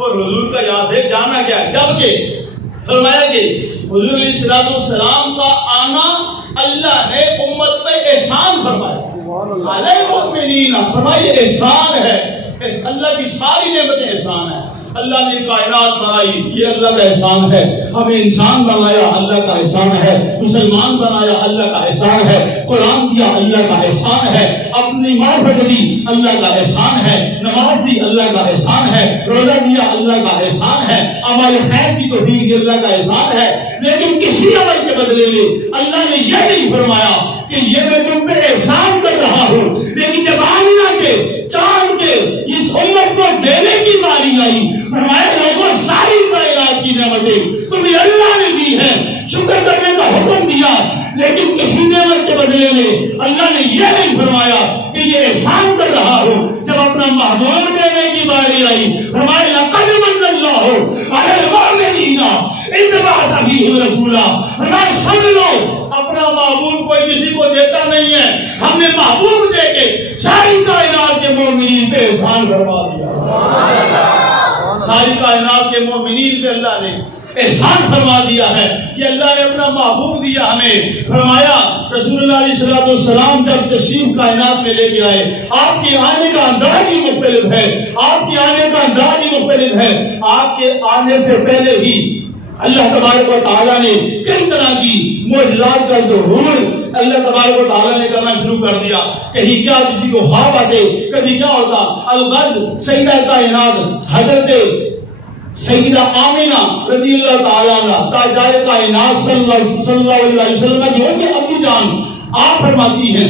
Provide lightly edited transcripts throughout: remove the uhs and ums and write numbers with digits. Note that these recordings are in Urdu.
اور حضور کا یہاں سے جانا کیا ہے؟ جبکہ فرمایا کہ حضور علیہ السلام کا آنا اللہ نے امت پہ احسان فرمایا، علی المؤمنین، فرمایا احسان ہے، اللہ کی ساری نعمتیں احسان ہیں۔ اللہ نے کائنات بنائی، یہ اللہ کا احسان ہے، ہمیں انسان بنایا اللہ کا احسان ہے، مسلمان بنایا اللہ کا احسان ہے، قرآن دیا اللہ کا احسان ہے، اپنی معرفت دی اللہ کا احسان ہے، نماز دی اللہ کا احسان ہے، روزہ دیا اللہ کا احسان ہے، اعمال خیر کی توفیق دی اللہ کا احسان ہے۔ لیکن کسی عمل کے بدلے میں اللہ نے یہ نہیں فرمایا کہ یہ میں تم پہ احسان کر رہا ہوں، لیکن جب آمینہ کے چاند کے اس امت کو دینے کی باری آئی، فرمایا لوگوں ساری کائنات کی نعمتیں تمہیں اللہ نے دی ہے، شکر کرنے کا حکم دیا، لیکن کسی نعمت کے بدلے میں اللہ نے یہ نہیں فرمایا کہ یہ احسان کر رہا ہوں۔ جب اپنا محبوب دینے کی باری آئی، فرمایا لقد من اللہ علی المؤمنین اذ بعث فیہم رسولا، فرمایا سن لو اپنا محبوب کوئی کسی کو دیتا نہیں ہے، ہم نے محبوب دے کے ساری کائنات کے مومنین پہ احسان فرما دیا۔ ساری کائنات کے مومنین پہ اللہ نے احسان فرما دیا ہے کہ اللہ نے اپنا محبوب دیا ہمیں۔ فرمایا رسول اللہ علیہ السلام جب تشریف کائنات میں لے کے آئے، آپ کے آنے کا انداز ہی مختلف ہے، آپ کے آنے کا انداز ہی مختلف ہے۔ آپ کے آنے سے پہلے ہی اللہ تبارک و تعالیٰ نے کئی طرح کی معجزات کا ظہور اللہ تبارک و تعالیٰ نے کرنا شروع کر دیا۔ کہیں کیا کسی کو خواب آتے، کبھی کیا ہوتا۔ الغرض سیدہ کائنات حضرت سیدہ آمینہ رضی اللہ تعالیٰ عنہ تاجدار کائنات صلی اللہ علیہ وسلم کی ان کے ابو جان آپ فرماتی ہیں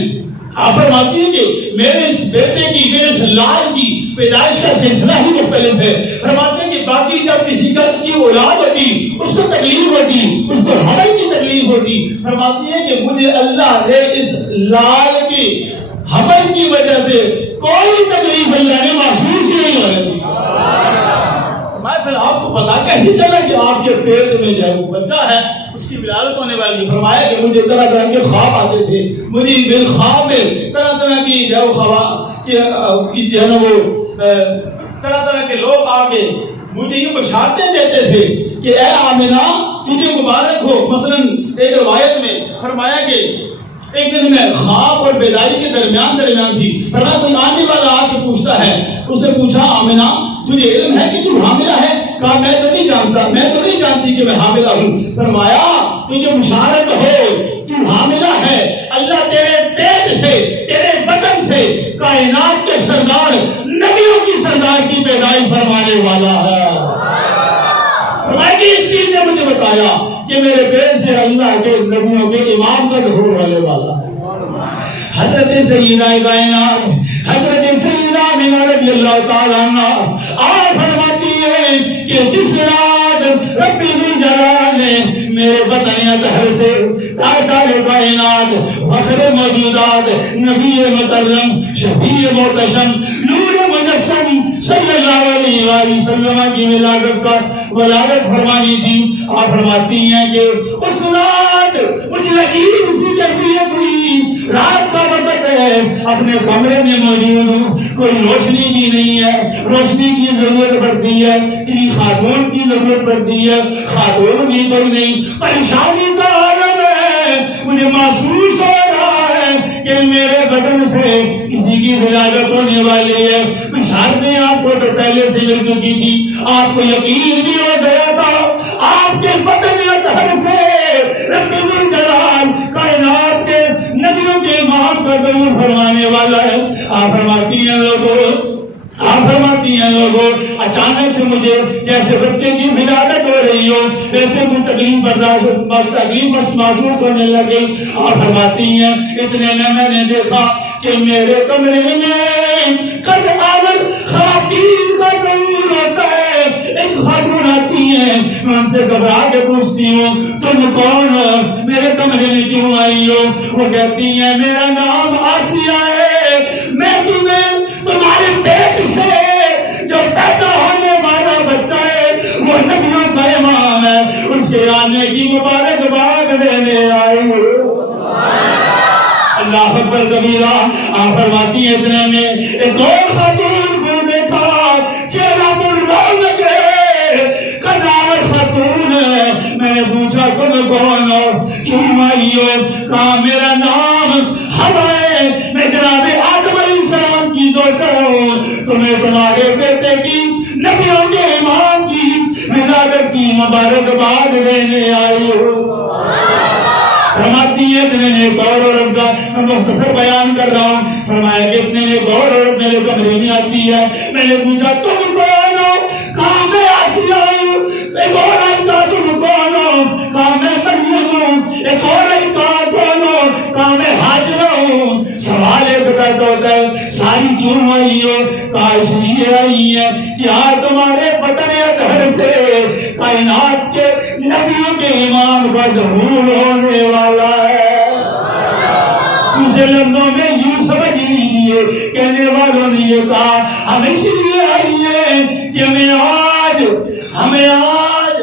کہ میرے اس بیٹے کی، میرے اس لال کی پیدائش کا سلسلہ ہی مختلف ہے۔ فرماتے ہیں کہ باقی جب کسی کا کی اولاد ہوتی اس کو تکلیف ہوتی، اس کو حمل کی تکلیف ہوتی، فرماتی ہیں کہ مجھے اللہ نے اس لال کی حمل کی وجہ سے کوئی تکلیف اللہ نے محسوس ہی نہیں ہونے دی۔ میں پھر آپ کو پتا کیسے چلا کہ آپ کے پیٹ میں جو ہے وہ بچہ ہے، اس کی ولادت ہونے والی۔ فرمایا کہ مجھے طرح طرح کے خواب آتے تھے، مجھے دل خواب میں طرح طرح کی جو ہے خواب کی جو ہے نا وہ طرح طرح کے لوگ آ کے مجھے یہ بشارتیں دیتے تھے کہ اے آمنہ تجھے مبارک ہو۔ مثلا ایک روایت میں فرمایا کہ ایک دن میں خواب اور بیداری کے درمیان تھی، فرمایا کوئی آنے والا آ کے پوچھتا ہے، اس نے پوچھا آمنہ تجھے علم ہے کہ تو حاملہ ہے؟ کہا میں تو نہیں جانتا، میں تو نہیں جانتی کہ میں حاملہ ہوں۔ فرمایا تجھے مشارت ہو تو حاملہ ہے، اللہ تیرے پیٹ سے، تیرے بدن سے کائنات کے سردار نبیوں کی سردار کی پیدائش فرمانے والا ہے۔ فرمایا کہ اس چیز نے مجھے بتایا کہ میرے پیٹ سے اللہ کے نبیوں کے امام کا ظہور ہونے والا ہے۔ حضرت سیدہ کائنات حضرت سیدہ آمینہ رضی اللہ تعالیٰ عنہ آپ فرماتی ہے کہ جس رات رب ذوالجلال نے میرے بدن اطہر سے تاجدار کائنات فخر موجودات نبی مکرم شفیع محتشم نور مجسم صلی اللہ علیہ وآلہ وسلم کی ولادت فرمانی تھی، آپ فرماتی ہیں کہ اس رات مجھے عجیب سی کیفیت ہوئی، رات کا وقت ہے، اپنے کمرے میں موجود ہوں، کوئی روشنی بھی نہیں ہے، روشنی کی ضرورت پڑتی ہے، کسی خاتون کی ضرورت پڑتی ہے، خاتون بھی کوئی نہیں، پریشانی کا عالم ہے، مجھے محسوس ہو رہا ہے کہ میرے بدن سے کسی کی ولادت ہونے والی ہے۔ بشارتیں آپ کو تو پہلے سے مل چکی تھی، آپ کو یقین بھی ہو گیا تھا، آپ کے بدن اطہر سے رب ذوالجلال کائنات کے نبیوں کے امام کا ظہور فرمانے والا ہے۔ آپ فرماتی ہیں لوگوں اچانک سے مجھے جیسے بچے کی ولادت ہو رہی ہو ویسے کوئی تکلیف محسوس ہونے لگے۔ آپ فرماتی ہیں اتنے میں نے دیکھا کہ میرے کمرے میں قد آمد خواتین کا ظہور ہوتا ہے۔ ایک خاتون آتی ہے، میں ان سے گھبرا کے پوچھتی ہوں تم کون ہو، میرے کمرے میں کیوں آئی ہو؟ وہ کہتی ہیں میرا نام آسیہ ہے، میں تمہارے پیٹ سے جو پیدا ہونے والا بچہ ہے وہ نبیوں کا امام ہے، اس کے آنے کی مبارکباد دینے آئی ہوں۔ اللہ اکبر کبیرہ۔ آپ فرماتی ہیں اتنے میں ایک اور خاتون کو دیکھا، چہرہ پر رونق ہے، کہا میرا نام ہوا ہے، میں جناب آدم علیہ السلام کی زوجہ ہوں، تو میں تمہارے بیٹے کی نبیوں کے امام کی ولادت کی مبارکباد دینے آئی ہوں۔ فرماتی ہے اتنے نیک اور عورت کا میں مختصر بیان کر رہا ہوں، فرمایا کہ اتنے نیک اور عورت میرے کمرے میں آتی ہے، میں نے پوچھا تم کون ہو؟ کہا میں آسیہ ہوں۔ ایک اور آتا تم کون ہو؟ کہا میں مریم ہوں۔ ایک اور آتا کون ہو؟ کہا میں ہاجرہ ہوں۔ سوال ایک پیدا ہوتا ہے ساری کیوں آئی ہو؟ کہا اس لیے آئی ہے کہ آج تمہارے بطن ادھر سے کائنات کے نبیوں کے امام کا ظہور ہونے والا ہے۔ دوسرے لفظوں میں یوں سمجھ لیجیے، کہنے والوں نے یہ کہا ہم اس لیے آئی ہیں کہ ہمیں آج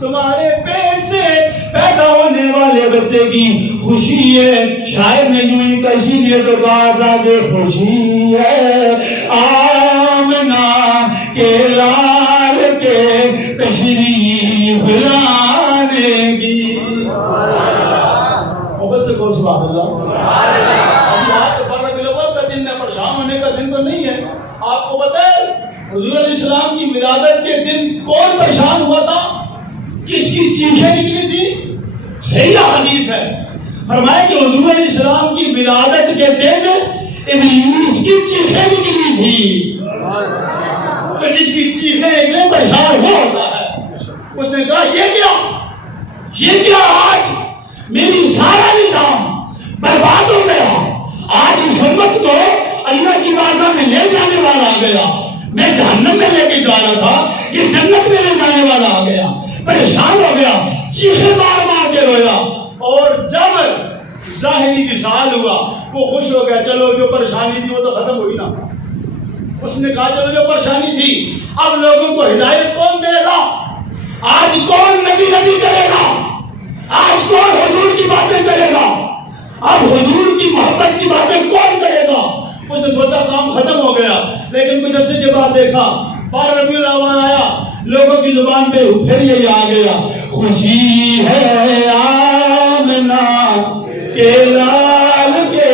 تمہارے پیٹ سے پیدا ہونے والے بچے کی خوشی ہے۔ شاعر نے یوں ہی اسی لیے تو کہا تھا کہ خوشی ہے آمنہ کے لال کے تشریف لانے کی۔ سبحان اللہ۔ ابھی آپ تفرق الاول کا دن ہے، پریشان ہونے کا دن تو نہیں ہے۔ آپ کو پتہ ہے حضور علیہ السلام کی ولادت کے دن کون پریشان ہوا تھا؟ کس کی چیخیں نکلی تھی؟ صحیح حدیث ہے، فرمایا کہ حضور علیہ السلام کی ولادت کے دن ابلیس کی چیخیں نکلی تھی۔ تو جس کی چیخیں نکلے پریشان ہو ہوتا ہے۔ اس نے کہا یہ کیا آج میری سارا نظام برباد ہو گیا، آج اس امت کو اللہ کی بارگاہ میں لے جانے والا آ گیا، میں جہنم میں لے کے جا رہا تھا، یہ جنت میں لے جانے والا آ گیا، پریشان ہو گیا، چیخیں مار مار کے رویا۔ اور جب ظاہری وصال ہوا وہ خوش ہو گیا، چلو جو پریشانی تھی وہ تو ختم ہوئی نا۔ اس نے کہا چلو جو پریشانی تھی اب لوگوں کو ہدایت کون دے گا؟ آج کون نبی کرے گا؟ آج کون حضور کی باتیں کرے گا؟ اب حضور کی محبت کی باتیں کون کرے گا؟ اس نے سوچا کام ختم ہو گیا، لیکن کچھ عرصے کے بعد دیکھا 12 ربیع الاول آیا، لوگوں کی زبان پہ پھر یہی آ گیا، خوشی ہے آمنہ کے لال کے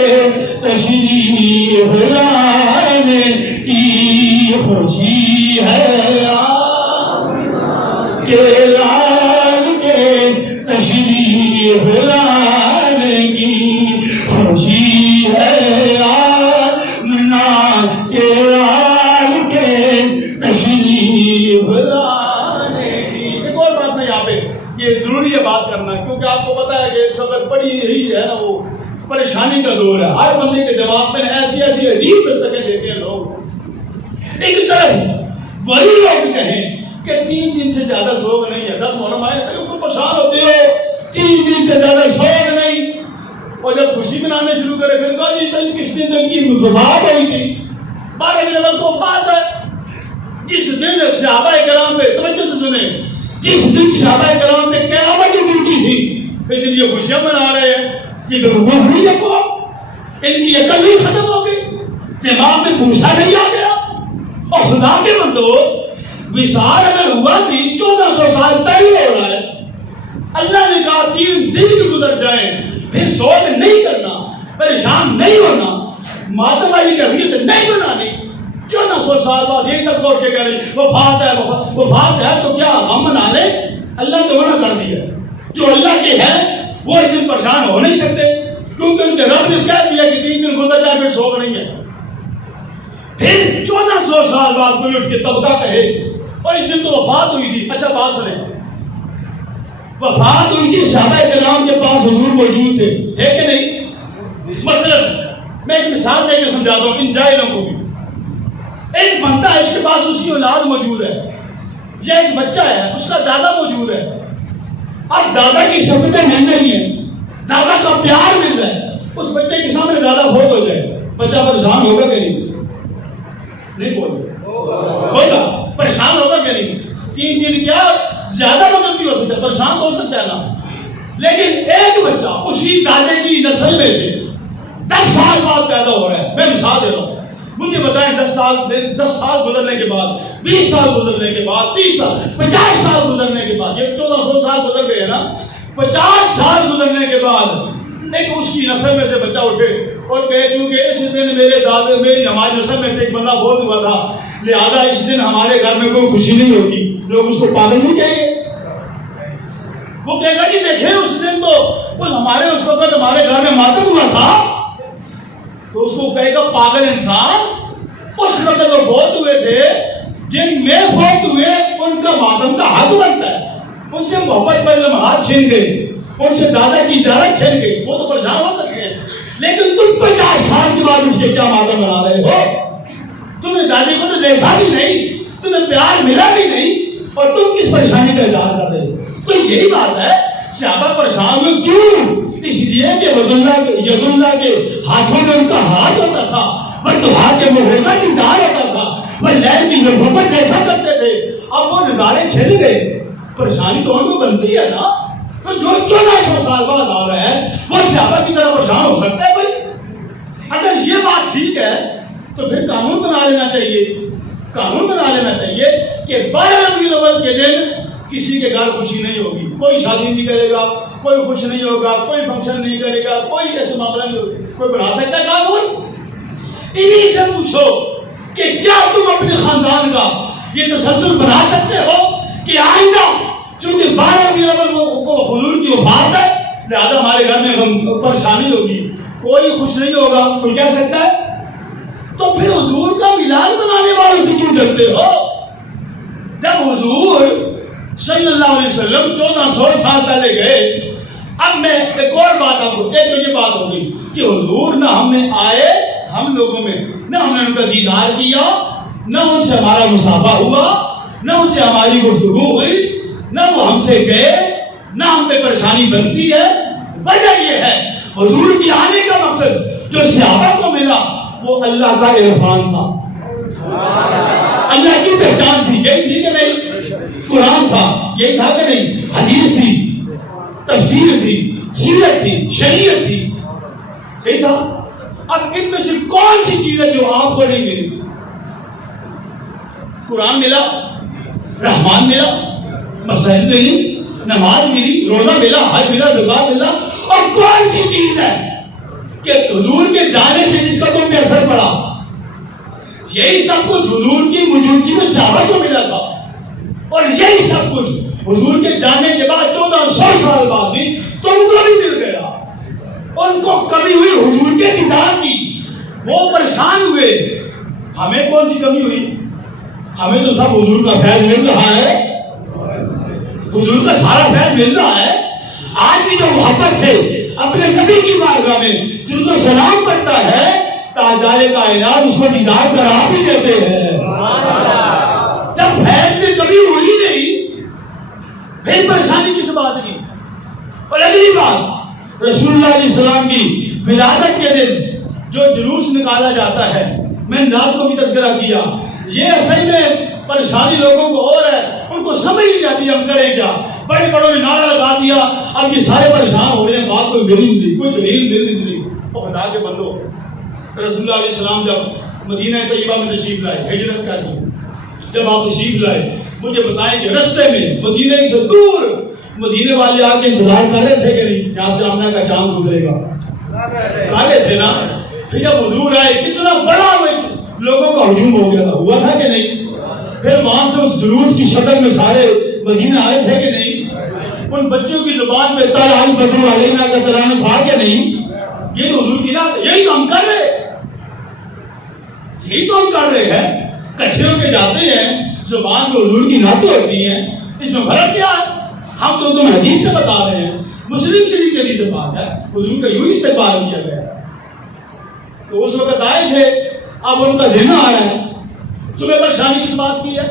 تشریف لانے کی، خوشی ہے آمنہ کے لال کے تشریف لانے کی، خوشی ہے آمنہ کے لال کے تشریف لانے کی۔ ایک اور بات میں یہاں پہ یہ ضروری ہے بات کرنا، کیونکہ آپ کو پتا ہے کہ اس وقت بڑی یہی ہے نا وہ پریشانی کا دور ہے، ہر بندے کے دماغ میں ایسی عجیب دستکیں دیتے ہیں لوگ۔ ایک طرف وہی لوگ کہیں کہ 3 دن سے زیادہ سوگ نہیں ہے، 10 محرم آئے تھے ان کو پریشان ہوتے ہو، 3 دن سے زیادہ سوگ نہیں، اور جب خوشی منانے شروع کرے پھر کہا جی کس دن کی بات ہوئی تھی؟ 12 دن کو بات ہے جس دن صحابہ کرام پہ توجہ سے سنیں، جس دن صحابہ کرام پہ قیامت ٹوٹی تھی، پھر جن یہ خوشیاں منا رہے ہیں، یہ روح نہیں ہے کو ان کی عقل نہیں ختم ہو گئی، دماغ میں بھوسا نہیں آ گیا؟ اور خدا کے بندو وصال اگر ہوا تھی 1400 سال پہلے ہو رہا ہے، اللہ نے کہا 3 دن بھی گزر جائیں پھر سوگ نہیں کرنا، پریشان نہیں ہونا، ماتم علی کا ریت نہیں بنانی، 1400 سال بعد یہی تک لوٹ کے کہہ رہے وہ بات ہے تو کیا ہم منا لیں؟ اللہ تو منع کر دیا، جو اللہ کے ہے وہ اس دن پریشان ہو نہیں سکتے، کیونکہ ان کے رب نے کہہ دیا کہ 3 دن گزر جائے پھر سوگ نہیں ہے۔ پھر 1400 سال بعد کوئی اٹھ کے طبقہ کہے اور اس دن تو وفات ہوئی تھی، اچھا بات سنیں، وفات ہوئی تھی صحابہ کرام کے پاس حضور موجود تھے کہ نہیں؟ مثلا میں ایک مثال دے کے سمجھاتا ہوں ان جاہلوں کو بھی، ایک بندہ ہے اس کے پاس اس کی اولاد موجود ہے یا ایک بچہ ہے اس کا دادا موجود ہے، اب دادا کی سمجھیں مل رہی ہیں، دادا کا پیار مل رہا ہے، اس بچے کے سامنے دادا فوت ہو جائے، بچہ پریشان ہوگا کہ نہیں ہوگا؟ پریشان ہوگا کہ نہیں؟ 3 دن کیا زیادہ مدد بھی ہو سکتا ہے، پریشان ہو سکتا ہے نا، لیکن ایک بچہ اسی دادے کی نسل میں سے 10 سال بعد پیدا ہو رہا ہے، میں مثال دے رہا ہوں، مجھے بتائیں 10 سال گزرنے کے بعد، 20 سال گزرنے کے بعد، 30 سال 50 سال گزرنے کے بعد، یہ 1400 سال گزر گئے نا، 50 سال گزرنے کے بعد ایک اس کی نسل میں سے بچہ اٹھے اور کہے چونکہ اس دن میرے دادے میری ہماری نسل میں سے ایک بندہ بہت ہوا تھا لہذا اس دن ہمارے گھر میں کوئی خوشی نہیں ہوگی، لوگ اس کو پاگل نہیں کہیں گے؟ وہ کہے گا جی دیکھیں اس دن تو ہمارے اس وقت ہمارے گھر میں ماتم ہوا تھا، تو اس کو کہے گا پاگل انسان، اس وقت وہ بہت ہوئے تھے جن میں بہت ہوئے ان کا ماتم کا حق بنتا ہے، ان سے محبت پر لمحات چھین گئے، ان سے دادا کی اجازت چھین گئی، وہ تو پریشان ہو سکتے ہیں، لیکن تم 50 سال کے بعد اس کے کیا ماتم بنا رہے ہو؟ تم نے دادی کو تو دیکھا بھی نہیں، تمہیں پیار ملا بھی نہیں، اور تم کس پریشانی کا اظہار کر رہے ہو؟ تو یہی بات ہے صحابہ پریشان ہوئے کیوں؟ اس لیے کہ ید اللہ کے ہاتھوں میں ان کا ہاتھ ہوتا تھا، وہ دعا کے منہ کا دیدار ہوتا تھا، وہ لیل کی لمحوں پر دیکھا کرتے تھے، اب وہ نظارے چھن گئے، پریشانی تو ان کو بنتی ہے نا، تو جو 1400 سال بعد آ رہا ہے وہ صحابہ کی طرح پریشان ہو سکتا ہے بھائی؟ اگر یہ بات ٹھیک ہے تو پھر قانون بنا لینا چاہیے، قانون بنا لینا چاہیے کہ 12 ربیع الاول کے دن کسی کے گھر خوشی نہیں ہوگی، کوئی شادی نہیں کرے گا، کوئی خوش نہیں ہوگا، کوئی فنکشن نہیں کرے گا، کوئی ایسا معاملہ نہیں ہوگا، کوئی بنا سکتا ہے قانون؟ انہی سے پوچھو کہ کیا تم اپنے خاندان کا یہ تسلسل بنا سکتے ہو کہ آئندہ چونکہ 12 ربیع الاول کو حضور کی وفات ہے لہذا ہمارے گھر میں پریشانی ہوگی، کوئی خوش نہیں ہوگا، کوئی کہہ سکتا ہے؟ تو پھر حضور کا میلاد منانے والوں سے کیوں ڈرتے ہو؟ جب حضور صلی اللہ علیہ وسلم 1400 سال پہلے گئے، اب میں ایک اور بات آپ کو، ایک تو یہ بات ہو گئی کہ حضور نہ ہم میں آئے، ہم لوگوں میں نہ ہم نے ان کا دیدار کیا، نہ ان سے ہمارا مصافحہ ہوا، نہ ان سے ہماری گفتگو ہوئی، نہ وہ ہم سے گئے، نہ ہم پہ پریشانی بنتی ہے۔ وجہ یہ ہے حضور کے آنے کا مقصد جو صحابہ کو ملا وہ اللہ کا عرفان تھا، اللہ کی پہچان تھی، یہی تھی کہ نہیں؟ قرآن تھا، یہی تھا کہ نہیں؟ حدیث تھی، تفسیر تھی، سیرت تھی، شریعت تھی، یہی تھا۔ اب ان میں سے کون سی چیز ہے جو آپ کو نہیں ملی؟ قرآن ملا، رحمان ملا، مساجد ملی، نماز ملی، روزہ ملا، حج ملا، زکات ملا، اور کون سی چیز ہے کہ حضور کے جانے سے جس کا تم پہ اثر پڑا؟ یہی سب کچھ حضور کی موجودگی میں صحابہ کو ملا تھا، اور یہی سب کچھ حضور کے جانے کے بعد 1400 سال بعد بھی تم کو بھی مل گیا۔ ان کو کمی ہوئی حضور کے دیدار کی، وہ پریشان ہوئے، ہمیں کون سی کمی ہوئی؟ ہمیں تو سب حضور کا فیض مل رہا ہے، حضور کا سارا فیض مل رہا ہے۔ آج بھی جو محبت سے اپنے نبی کی بارگاہ میں درود و سلام پڑھتا ہے، تاجدار کائنات اس کو دیدار کرا بھی دیتے ہیں۔ جب فیض میں کمی ہوئی نہیں پھر پریشانی کس بات کی؟ اور اگلی بات، رسول اللہ علیہ السلام کی ولادت کے دن جو جلوس نکالا جاتا ہے، میں نے رات کو بھی تذکرہ کیا، یہ اصل میں پریشانی لوگوں کو اور ہے، ان کو سمجھ نہیں آتی ہم کریں کیا۔ بڑے بڑوں نے نعرہ لگا دیا، اب یہ سارے پریشان ہو رہے ہیں، بات کوئی ملی نہیں، کوئی دلیل ملی نہیں۔ وہ خدا کے بندو، رسول اللہ علیہ السلام جب مدینہ طیبہ میں تشریف لائے، ہجرت کر دی، جب آپ تشریف لائے مجھے بتائیں کہ رستے میں مدینہ سے دور مدینے والے آ کے انتظار کر رہے تھے کہ نہیں یہاں سے آمنہ کا چاند گزرے گا؟ کر رہے تھے نا۔ پھر جب حضور آئے کتنا بڑا لوگوں کا ہجوم ہو گیا تھا، ہوا تھا کہ نہیں؟ پھر وہاں سے اس جلوس کی شکل میں سارے مدینہ آئے تھے کہ نہیں؟ ان بچوں کی زبان میں طلع البدر علینا کا ترانہ تھا کہ نہیں؟ یہ تو حضور کی رات، یہی تو ہم کر رہے ہیں، یہی تو ہم کر رہے ہیں، کٹھے ہو کے جاتے ہیں، زبان میں حضور کی نعتیں ہوتی ہیں، اس میں فرق کیا ہے؟ ہم تو تم حدیث سے بتا رہے ہیں، مسلم شریف کی حدیث سے بات ہے، حضور کا یوں استقبال کیا گیا ہے۔ تو اس وقت آئے تھے، اب ان کا دن آ رہا ہے، تمہیں پریشانی کس بات کی ہے؟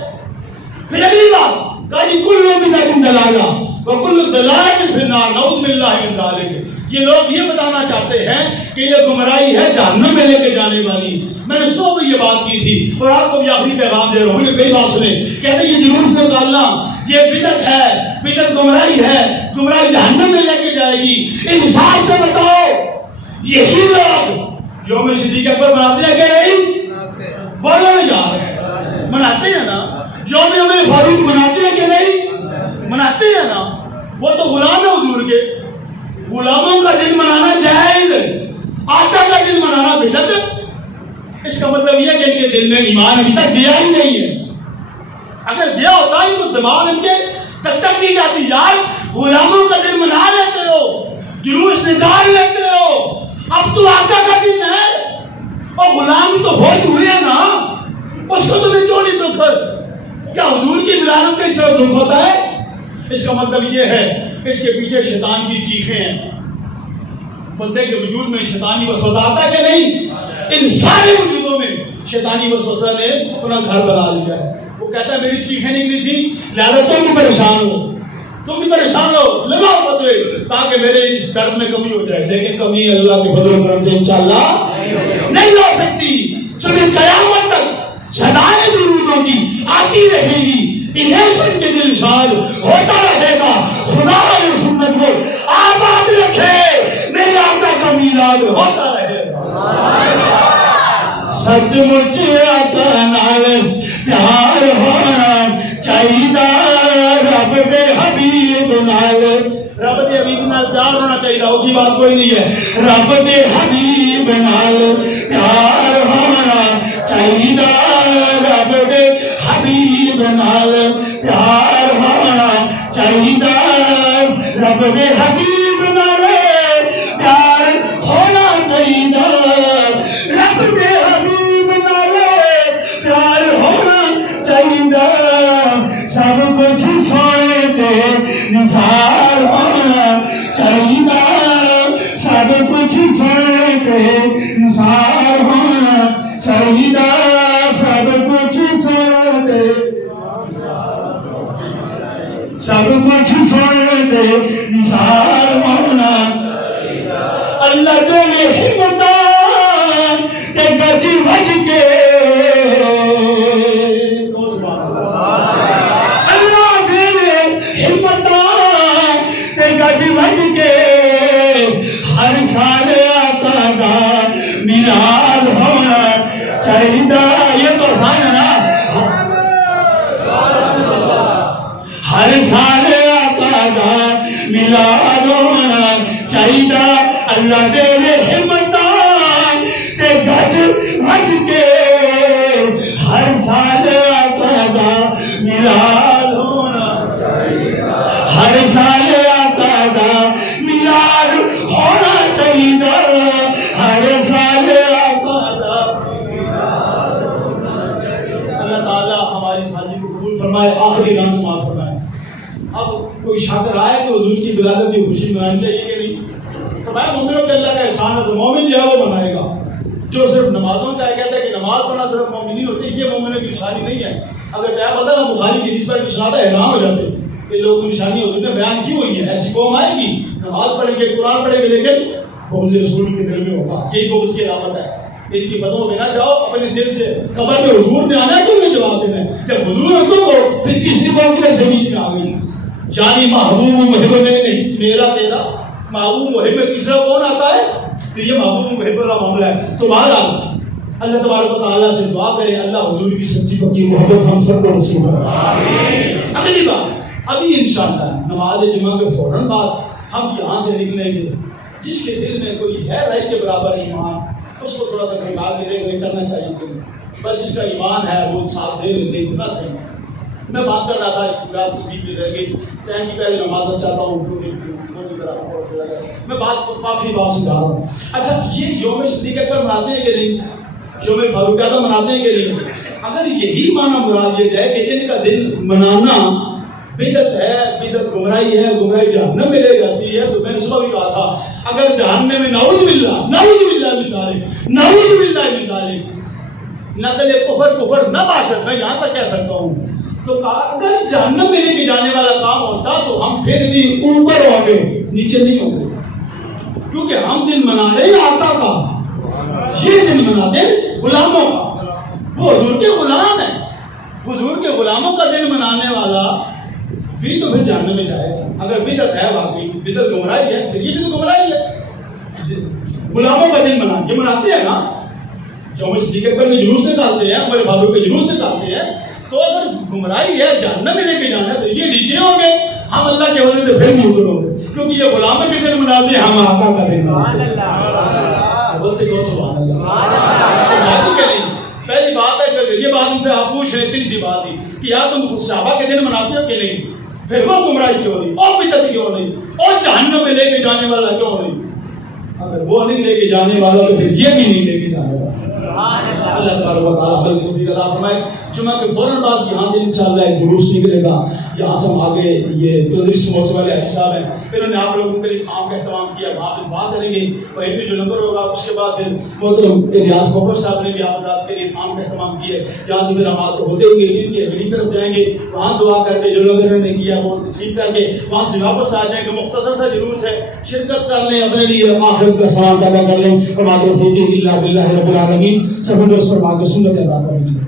پھر اگلی بات کہا جی کل بدعۃ ضلالہ وکل ضلالۃ فی النار، نعوذ باللہ من ذلک۔ یہ لوگ یہ بتانا چاہتے ہیں کہ یہ گمراہی ہے جہنم میں لے کے جانے والی۔ میں نے صبح بھی یہ بات کی تھی اور آپ کو بھی آخری پیغام دے رہا ہوں، مجھے کئی بات سنے، کہتے ہیں یہ جلوس نکالنا یہ بدعت ہے، بدعت گمراہی ہے، گمراہی جہنم میں لے کے جائے گی۔ انصاف سے بتاؤ، یہی لوگ یوم صدیق اکبر مناتے ہیں کہ نہیں؟ بولو نا یار، مناتے ہیں نا۔ یوم عمر فاروق مناتے ہیں کہ نہیں؟ مناتے ہیں نا۔ وہ تو غلام ہے حضور کے، غلاموں کا دن منانا چاہے آقا کا دن منانا بدعت ہے؟ اس کا مطلب یہ کہ ان کے دل میں ایمان ابھی تک گیا ہی نہیں ہے. اگر گیا ہوتا ان کو زبان ان کے دستک دی جاتی. یار غلاموں کا دن منا لیتے ہو, جلوس نکال لیتے ہو, اب تو آقا کا دن ہے اور غلام تو بہت ہوئے ہیں نا, اس کو تمہیں کیوں نہیں دکھ؟ کیا حضور کی ولادت کا اس طرح دکھ ہوتا ہے؟ اس کا مطلب یہ ہے اس کے پیچھے شیطان کی چیخیں ہیں. بندے کے وجود میں شیطانی وسوسہ آتا ہے کہ نہیں؟ ان سارے وجودوں میں شیطانی وسوسہ نے اپنا گھر بنا لیا ہے. وہ کہتا ہے میری چیخیں نکلی تھی لہذا تم بھی پریشان ہو, تم بھی پریشان ہو, لگاؤ بدلے تاکہ میرے اس درد میں کمی ہو جائے. لیکن کمی اللہ کے فضل و کرم سے انشاءاللہ نہیں ہو سکتی. سنیں قیامت تک صدائیں درودوں کی آتی رہے گی, انہیں سن کے دل شاد ہوتا رہے گا. خدا نے سنت کو آباد رکھے, میرے آقا کا میلاد ہوتا رہے گا. سچ مچ آقا نال پیار ہونا چاہیے, رب دے حبیب نال, رب دے حبیب نال پیار ہونا چاہیے. وہ کی بات کوئی نہیں ہے. رب دے حبیب نال پیار ہونا چاہیے, رب دے حبیب نال پیار ہونا چاہیے, رب دے حبیب نال پیار ہونا چاہیے, رب دے حبیب نال پیار ہونا چاہیے. سب کچھ سونے تے نثار ہونا چاہیے, سب کچھ سونے تے نثار ہونا چاہیے, سب کچھ سونے تے, سب کچھ سونے تے نثار ہونا. اللہ دے ہمتاں تے گج بج کے, اللہ دے ہمتاں تے گج بج کے, ہر سال آقا دا میلاد ہونا چاہیے. یہ تو آسان ہے نا, ہر سال آقا دا میلاد ہونا چاہیے. اللہ دے ہمتاں تے گج بج کے, ہر سال آقا دا میلاد ہونا چاہیے, ہر سال آقا دا میلاد ہونا چاہیے, ہر سال آقا دا میلاد ہونا چاہیے. اللہ تعالیٰ ہماری اس حاجی کو قبول فرمائے, آخری رام سماعت فرمائے. اب کوئی شاکر آئے کہ حضور کی ولادت کی خوشی منانی چاہیے کہ نہیں؟ فرمایا مومنوں کے اللہ کا احسان ہے تو مومن جو ہے وہ منائے گا. جو صرف نمازوں کا کہتا ہے کہ نماز پڑھنا صرف مومن نہیں ہوتی, یہ مومنوں کی نشانی نہیں ہے. اگر ٹائم ہوتا نا بخاری کی حدیث پر سناتا ہے حیران ہو جاتے کہ لوگوں کی نشانی ہوتی ہے. بیان کی ہوئی ہے ایسی قوم آئے گی نماز پڑھیں گے قرآن پڑھیں گے لیکن قوم رسول کے دل میں ہوگا. یہی قوم اس کی علامت ہے. ان کی بدوں میں نہ جاؤ, اپنے دل سے قبر میں حضور نے آنا کیوں نہیں جواب دینا ہے. جب حضور حکم ہو پھر تیسری قوم کی سے بیچ میں آ گئی. یعنی محبوب محب میں نہیں, میرا تیرا محبوب محب میں تیسرا کون آتا ہے؟ تو یہ محبوب محب کا معاملہ ہے. تو بہرحال اللہ تبارک و تعالیٰ سے دعا کریں اللہ حضور کی سچی پکی محبت ہم سب کو نصیب کرے. اگلی بات ابھی انشاءاللہ نماز جمعہ کے فوراً بعد ہم یہاں سے نکلیں گے. جس کے دل میں کوئی ہے رہ کے برابر ایمان اس کو تھوڑا سا نکال کے دیکھ کرنا چاہیے. بس جس کا ایمان ہے وہ ساتھ دے لیتے اتنا صحیح. میں بات کر رہا تھا رات کو بیچ میں رہ گئی چین کی پہلے نماز پڑھ چاہتا ہوں, میں بات کافی بات سمجھا رہا ہوں. اچھا یہ یوم صدیق اکبر مناتے ہیں کہ نہیں, یوم فاروق اعظم مناتے ہیں کہ نہیں؟ اگر یہی معنی مراد یہ جائے کہ ان کا دن منانا بدعت ہے, بدعت گمراہی ہے, گمراہی جہنم میں لے جاتی ہے, تو میں نے صبح بھی کہا تھا اگر جہنم میں نعوذ باللہ من ذالک, نعوذ باللہ من ذالک, نقل کفر نہ باشد, میں یہاں تک کہہ سکتا ہوں. تو اگر جہنم میں لے کے جانے والا کام ہوتا تو ہم پھر بھی اوپر ہوں گے, نیچے نہیں ہوں گے, کیونکہ ہم دن منا رہے ہیں آقا کا, یہ دن مناتے ہیں غلاموں کا. وہ حضور کے غلام ہیں, حضور کے غلاموں کا دن منانے والا بھی تو پھر جہنم میں جائے گا. اگر بدعت ہے واقعی بدعت گمراہی ہے, یہ بھی تو گمراہی ہے. غلاموں کا دن یہ مناتے ہیں نا, یوم صدیق اکبر میں جلوس نکالتے ہیں, عمر فاروق کے جلوس نکالتے ہیں. تو اگر گمراہی ہے جہنم میں لے کے جانا ہے تو یہ نیچے ہوں گے, ہم اللہ کے وجہ سے پھر بھی اوپر ہوں گے, کیونکہ یہ غلاموں کے دن مناتے ہیں, ہم آقا کا دن مناتے ہیں. بولتے کہو سبحان اللہ. پہلی بات ہے کہ یہ بات ان سے آپ پوچھ رہے تیسری بات تھی کہ یار تم صحابہ کے دن مناتے ہو کہ نہیں؟ پھر وہ گمراہی کیوں نہیں اور بدعت کیوں نہیں اور جہنم میں لے کے جانے والا کیوں نہیں؟ اگر وہ نہیں لے کے جانے والا تو پھر یہ بھی نہیں لے کے جانے والا. اللہ تعالیٰ و تعالیٰ بل توفیق عطا فرمائے. جمعہ کے فوراً بعد یہاں سے انشاءاللہ ایک جلوس نکلے گا. یہاں سے ہم آگے یہ تدریس موسم والے حاجی صاحب ہیں, انہوں نے آپ لوگوں کے لیے عام کا اہتمام کیا, وہاں پہ بات کریں گے. وہیں پہ جو نمبر ہوگا اس کے بعد پھر محترم ریاض بکر صاحب نے بھی آپ کے لیے عام کا اہتمام کیا ہے. جہاں سے پھر ہم آتے ہوتے ہوئے ان کی اگلی طرف جائیں گے, وہاں دعا کر کے جو لوگ انہوں نے کیا وہ ٹھیک کر کے وہاں سے واپس آ جائیں گے. مختصر سا جلوس ہے, شرکت کر لیں, اپنے لیے آخرت کا سامان پیدا کر لیں. اور توفیق الا باللہ رب العالمین. سب دوست پر سنت ادا کریں.